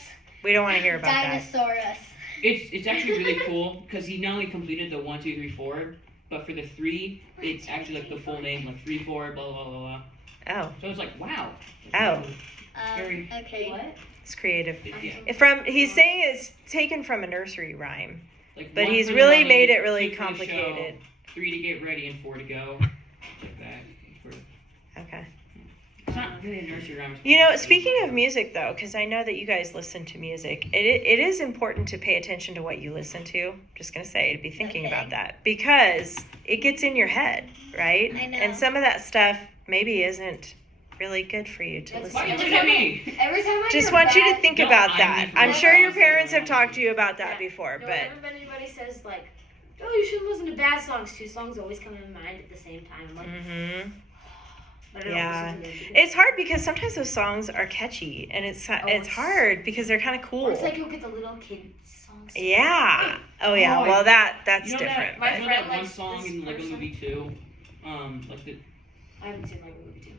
we don't want to hear about that. dinosaurus. It's actually really cool because he not only completed the 1, 2, 3, 4, but for the 3, it's actually like the full name, like 3, 4, blah blah blah blah. Oh, So it's like wow. oh, Very- Okay. What? it's creative. Yeah. He's saying it's taken from a nursery rhyme, Like but 1 he's for the really running, made it 2 really for the show, complicated. 3 to get ready, and 4 to go. Like that. Okay. It's not really a nursery rhyme. it's You know, complicated. speaking of music, though, because I know that you guys listen to music, it is important to pay attention to what you listen to. Just gonna say, to be thinking Okay. about that because it gets in your head, right? I know. And some of that stuff maybe isn't really good for you to That's Why listen you to. look at me? Every time I Just hear want you to bad- think No, about I'm that. different. I'm sure your Also, parents have talked to you about that Yeah. before, No, but everybody says like, oh, you should listen to bad songs. 2 songs always come in mind at the same time. I'm like, hmm but I don't Yeah. listen to them. it's hard because sometimes those songs are catchy and it's it's- hard because they're kind of Or cool. it's like you'll get the little kid songs. Yeah. Oh yeah. Oh, Well, that's You know different. that, My you know friend that one likes song this in Lego person. Movie 2? Like the. I haven't seen Lego Movie 2.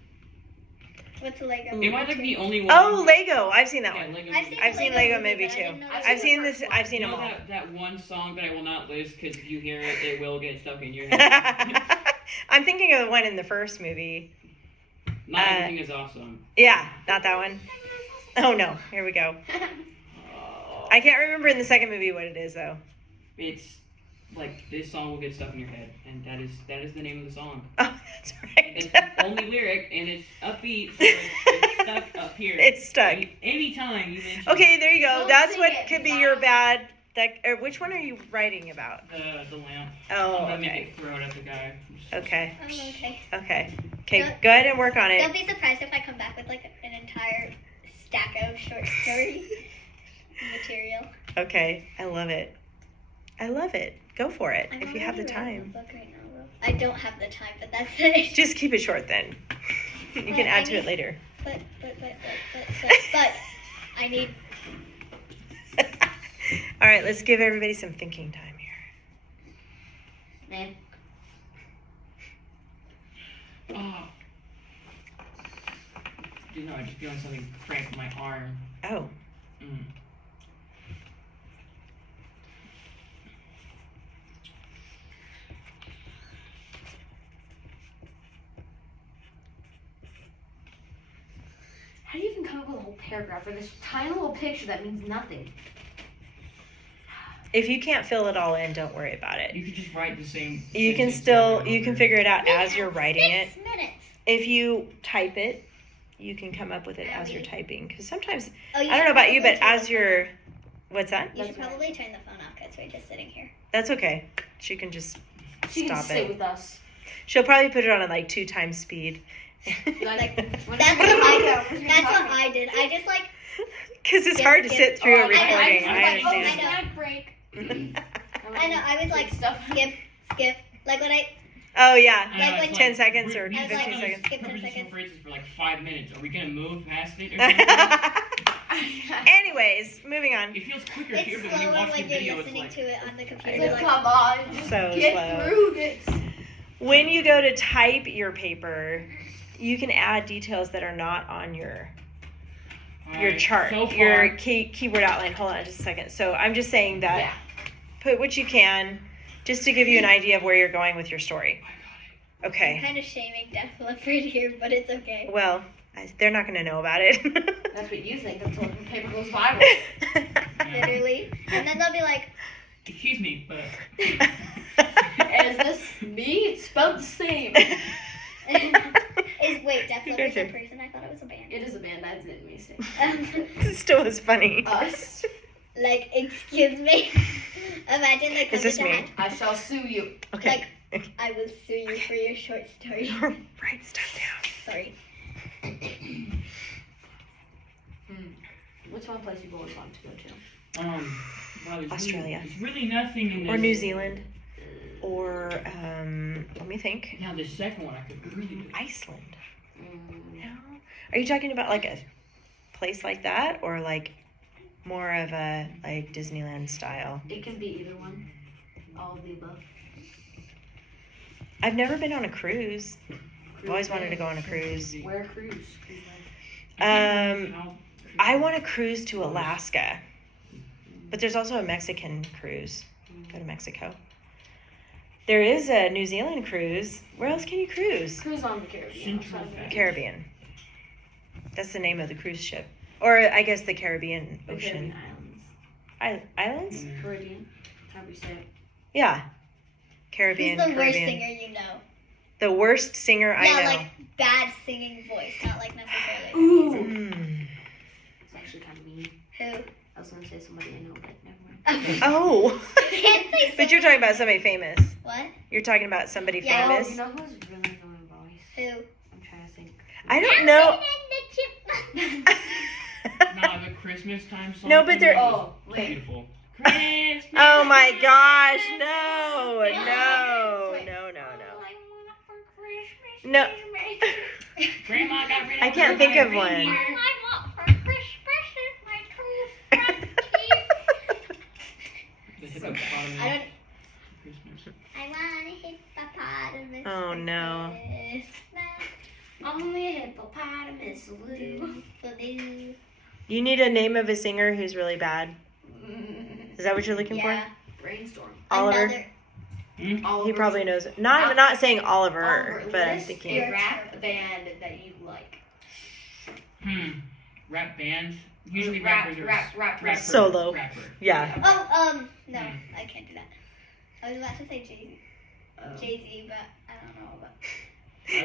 What's a Lego? It might like the only one. Oh, Lego! I've seen that Yeah, one. Lego I've Movie. seen, I've seen Lego Movie but I too. didn't know I've that I've seen was this. one. I've seen You them know all. that one song that I will not list because if you hear it, it will get stuck in your head. I'm thinking of the one in the first movie. Not everything is awesome. Yeah, not that one. Oh no, here we go. I can't remember in the second movie what it is though. It's like this song will get stuck in your head, and that is the name of the song. Oh, that's It's right. the only lyric, and it's upbeat, so it's stuck up here. It's stuck. Anytime you mention Okay, there you go. Don't That's sing what it, could be Bob. your bad. Which one are you writing about? the lamp. Oh, I'm gonna make okay. it throw it at the guy. Okay. Oh, okay. Okay. Okay. Go ahead and work on Don't it. be surprised if I come back with like an entire stack of short story material. Okay. I love it. I love it. Go for it I'm if you have the already writing a time. book right now, though. I don't have the time, but that's it. Just keep it short then. You Well, can add I to it need- later. But I need. All right, let's give everybody some thinking time here. Man. Oh. You know, I just feeling something cramp in my arm. Oh, Mm. How do you even come up with a whole paragraph for this tiny little picture that means nothing? if you can't fill it all in, don't worry about it. You could just write the same. You can sentence still, over and you can over. figure it out We as have you're writing it. 6 minutes. If you type it, you can come up with it as you're typing. Because sometimes, Oh, I don't know about you, but as you're, what's that? You should probably turn the phone off because we're just sitting here. That's okay. She can just She can stop sit it. with us. She'll probably put it on like 2 times speed. Like, That's what I did. I just like. Because it's Skip, hard to skip. sit through a I know, recording. I I was like, understand. I know. break. I know. I was like stuff. skip. Like when I. Oh yeah, I know, Like it's 10 seconds or we- we 15 just use- seconds. Skip 10 we've been seconds. phrases for like 5 minutes. Are we gonna move past it or something? Anyways, moving on. It feels quicker It's here, but when you slower watch the when you're video, it's listening like. to it on the I computer. know. Like, Come on. So Get slow. through this. When you go to type your paper, you can add details that are not on your Alright, chart, So far, your keyword outline. Hold on just a second. So I'm just saying that Yeah. put what you can, just to give you an idea of where you're going with your story. I'm Okay. kind of shaming Def Leppard here, but it's okay. Well, they're not going to know about it. That's what you think until the paper goes viral. yeah. Literally. And then they'll be like, Excuse me, but It still was funny. Us. Like, excuse me. Imagine they come Is this to me? hand. I shall sue you. Okay. I will sue you for your short story. Write stuff down. Sorry. What's one place you've always wanted to go to? Wow, there's Australia. There's really nothing in Or this. New Zealand. Or, let me think. Now the second one I could really do. Iceland. No. Are you talking about like a place like that, or like more of a like Disneyland style? It can be either one. All of the above. I've never been on a cruise. I've always wanted to go on a cruise. Where cruise? I want to cruise to Alaska, but there's also a Mexican cruise. Go to Mexico. There is a New Zealand cruise. Where else can you cruise? Cruise on the Caribbean. Central Valley. Caribbean. That's the name of the cruise ship. Or I guess the Caribbean The Ocean. Caribbean Islands. Islands? Caribbean. How do you say it? Yeah. Who's Caribbean. the worst Caribbean. singer you know? The worst singer I know. like bad singing voice, not like necessarily. Ooh. Mm. It's actually kind of mean. Who? I was gonna say somebody I know, but never mind. Oh. Can't say But you're talking about somebody famous. What? You're talking about somebody Yeah. Oh, famous. you know who's really annoying voice? Who? I'm trying to think. I don't know. Nah, the Christmas time song. No, but they're- Oh, was wait. beautiful. Christmas. Oh my gosh, no, no, Wait. no, no, All no. I want for Christmas No. is me. Grandma got rid of I can't think of one. reindeer. want for Christmas is my true front teeth. The hippopotamus. I don't. Christmas. I want a hippopotamus. Oh, no. for Christmas. Only a hippopotamus will do. Will do. You need a name of a singer who's really bad. Is that what you're looking Yeah. Brainstorm. Oliver? Another. for? He probably knows it. I'm not saying Oliver, Oliver, but I'm list thinking. a rap band that you like. Rap bands. Usually Rap- rappers are rap- Solo. Rapper. Yeah. Oh, no, I can't do that. I was about to say Jay-Z, but I don't know about.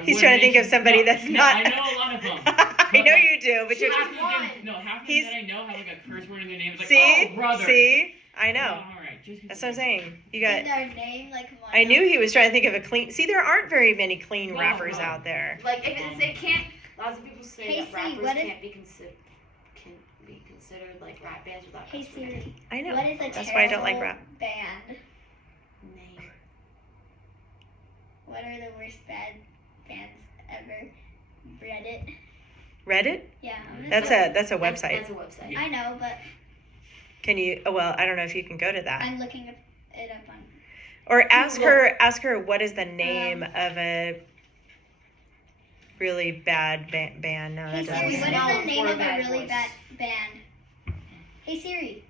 He's trying to think of somebody that's not. I know a lot of them. I know you do, but you're. Half of them, no, half of them He's- that I know have like a curse word in their name. It's like, See? oh, brother. See? I know. All right, just That's what I'm saying. You In got. their name, like one. I knew he was trying to think of a clean. See, there aren't very many clean No, rappers no. out there. Like if it's, it can't. Lots of people say Hey, that Siri, rappers what is- can't be considered like rap bands without Hey cuss words. Siri, I know. what is a That's why I don't like terrible rap. band? Name. What are the worst bad bands ever? Reddit. Reddit? Yeah. I'm gonna That's say- a website. That's a website. I know, but Can you? Oh, well, I don't know if you can go to that. I'm looking it up on. Or ask her what is the name of a really bad band. No, Hey that Siri, doesn't. what is No, the name for a of a bad really voice. bad band? Hey Siri,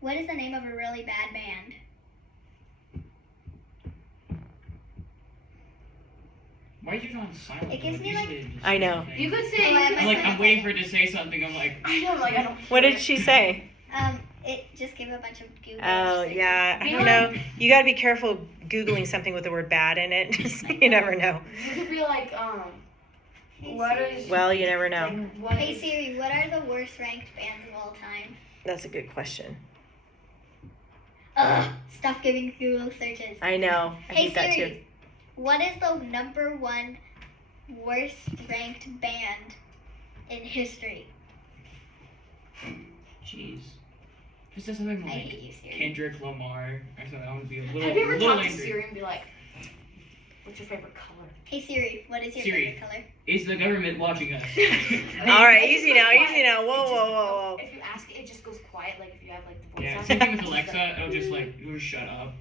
what is the name of a really bad band? Why are you on silent? It gives me, Usually it just I know. says You things. could say. Oh, you could I'm like, say- I'm waiting for it to say something. I'm like, I know, like I don't. What did she say? It just gave a bunch of Google. Oh searches. yeah, I You don't know know. You got to be careful googling something with the word bad in it. you never know. You could be like, Hey what Siri. is? Well, you never know. Like, what Hey is- Siri, what are the worst ranked bands of all time? That's a good question. Ugh, stop giving Google searches. I know. I Hey hate that too. Siri, what is the number one worst ranked band in history? jeez. If it says something I like hate you, Siri. Kendrick Lamar or something, I would be a little, Have you ever little talked to angry. Siri and be like, "What's your favorite color?" Hey Siri, what is your Siri. favorite color? Is the government watching us? All right, It easy just now, goes easy quiet. now. Whoa, It just- whoa, whoa, whoa. If you ask it, it just goes quiet. Like if you have like the voice Yeah, on. same thing with It's Alexa. like- It'll just like, you shut up.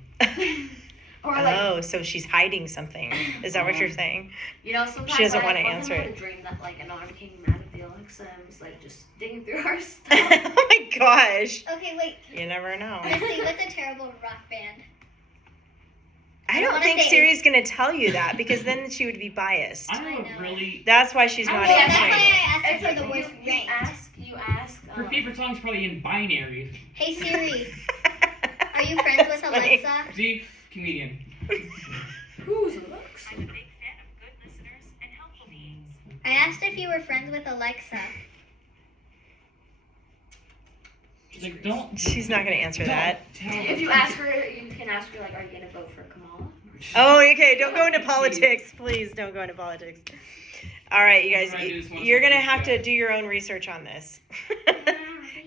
Or like, Oh, so she's hiding something. Is that what you're saying? you know, sometimes She doesn't I wanna once answer I had it. a dream that like an arm came out of the Alexa and was like just digging through our stuff. oh my gosh. Okay, wait. You never know. Let's see. What's a terrible rock band? I I don't wanna think say- Siri's going to tell you that because then she would be biased. I know I a know. really. That's why she's I not know, That's why answering. I asked It's her like for the worst you ranked. ask. Her favorite song's probably in binary. Hey Siri, are you friends with That's funny. Alexa? See? Comedian. Who's Alexa? I'm a big fan of good listeners and helpful beings. I asked if you were friends with Alexa. Like, don't. She's not gonna answer that. If you ask her, you can ask her like, are you gonna vote for Kamala? Oh, okay. Don't go into politics, please. Don't go into politics. All right, you guys. You're gonna have to do your own research on this.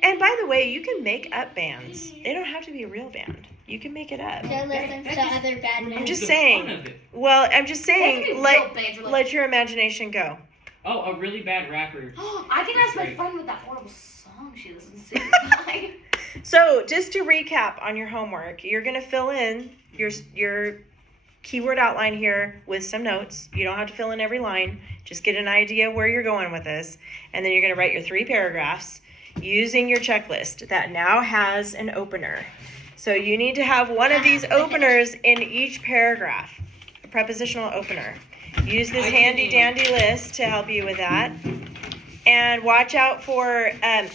And by the way, you can make up bands. They don't have to be a real band. You can make it up. Joe listens to other bad I'm news. just saying. Well, I'm just saying. Let your imagination go. Oh, a really bad rapper. I can ask my friend what that horrible song she listens to. So, just to recap on your homework, you're gonna fill in your keyword outline here with some notes. You don't have to fill in every line. Just get an idea where you're going with this, and then you're gonna write your 3 paragraphs using your checklist that now has an opener. So you need to have one of these openers in each paragraph, a prepositional opener. Use this handy dandy list to help you with that. And watch out for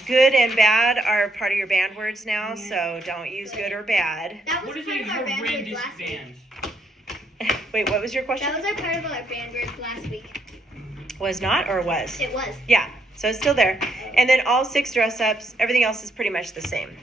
good and bad are part of your band words now, so don't use good or bad. That was What is part a of our band words horrendous last week. band? Wait, what was your question? That was our part of our band words last week. Was not or was? It was. Yeah, so it's still there. And then all 6 dress ups, everything else is pretty much the same.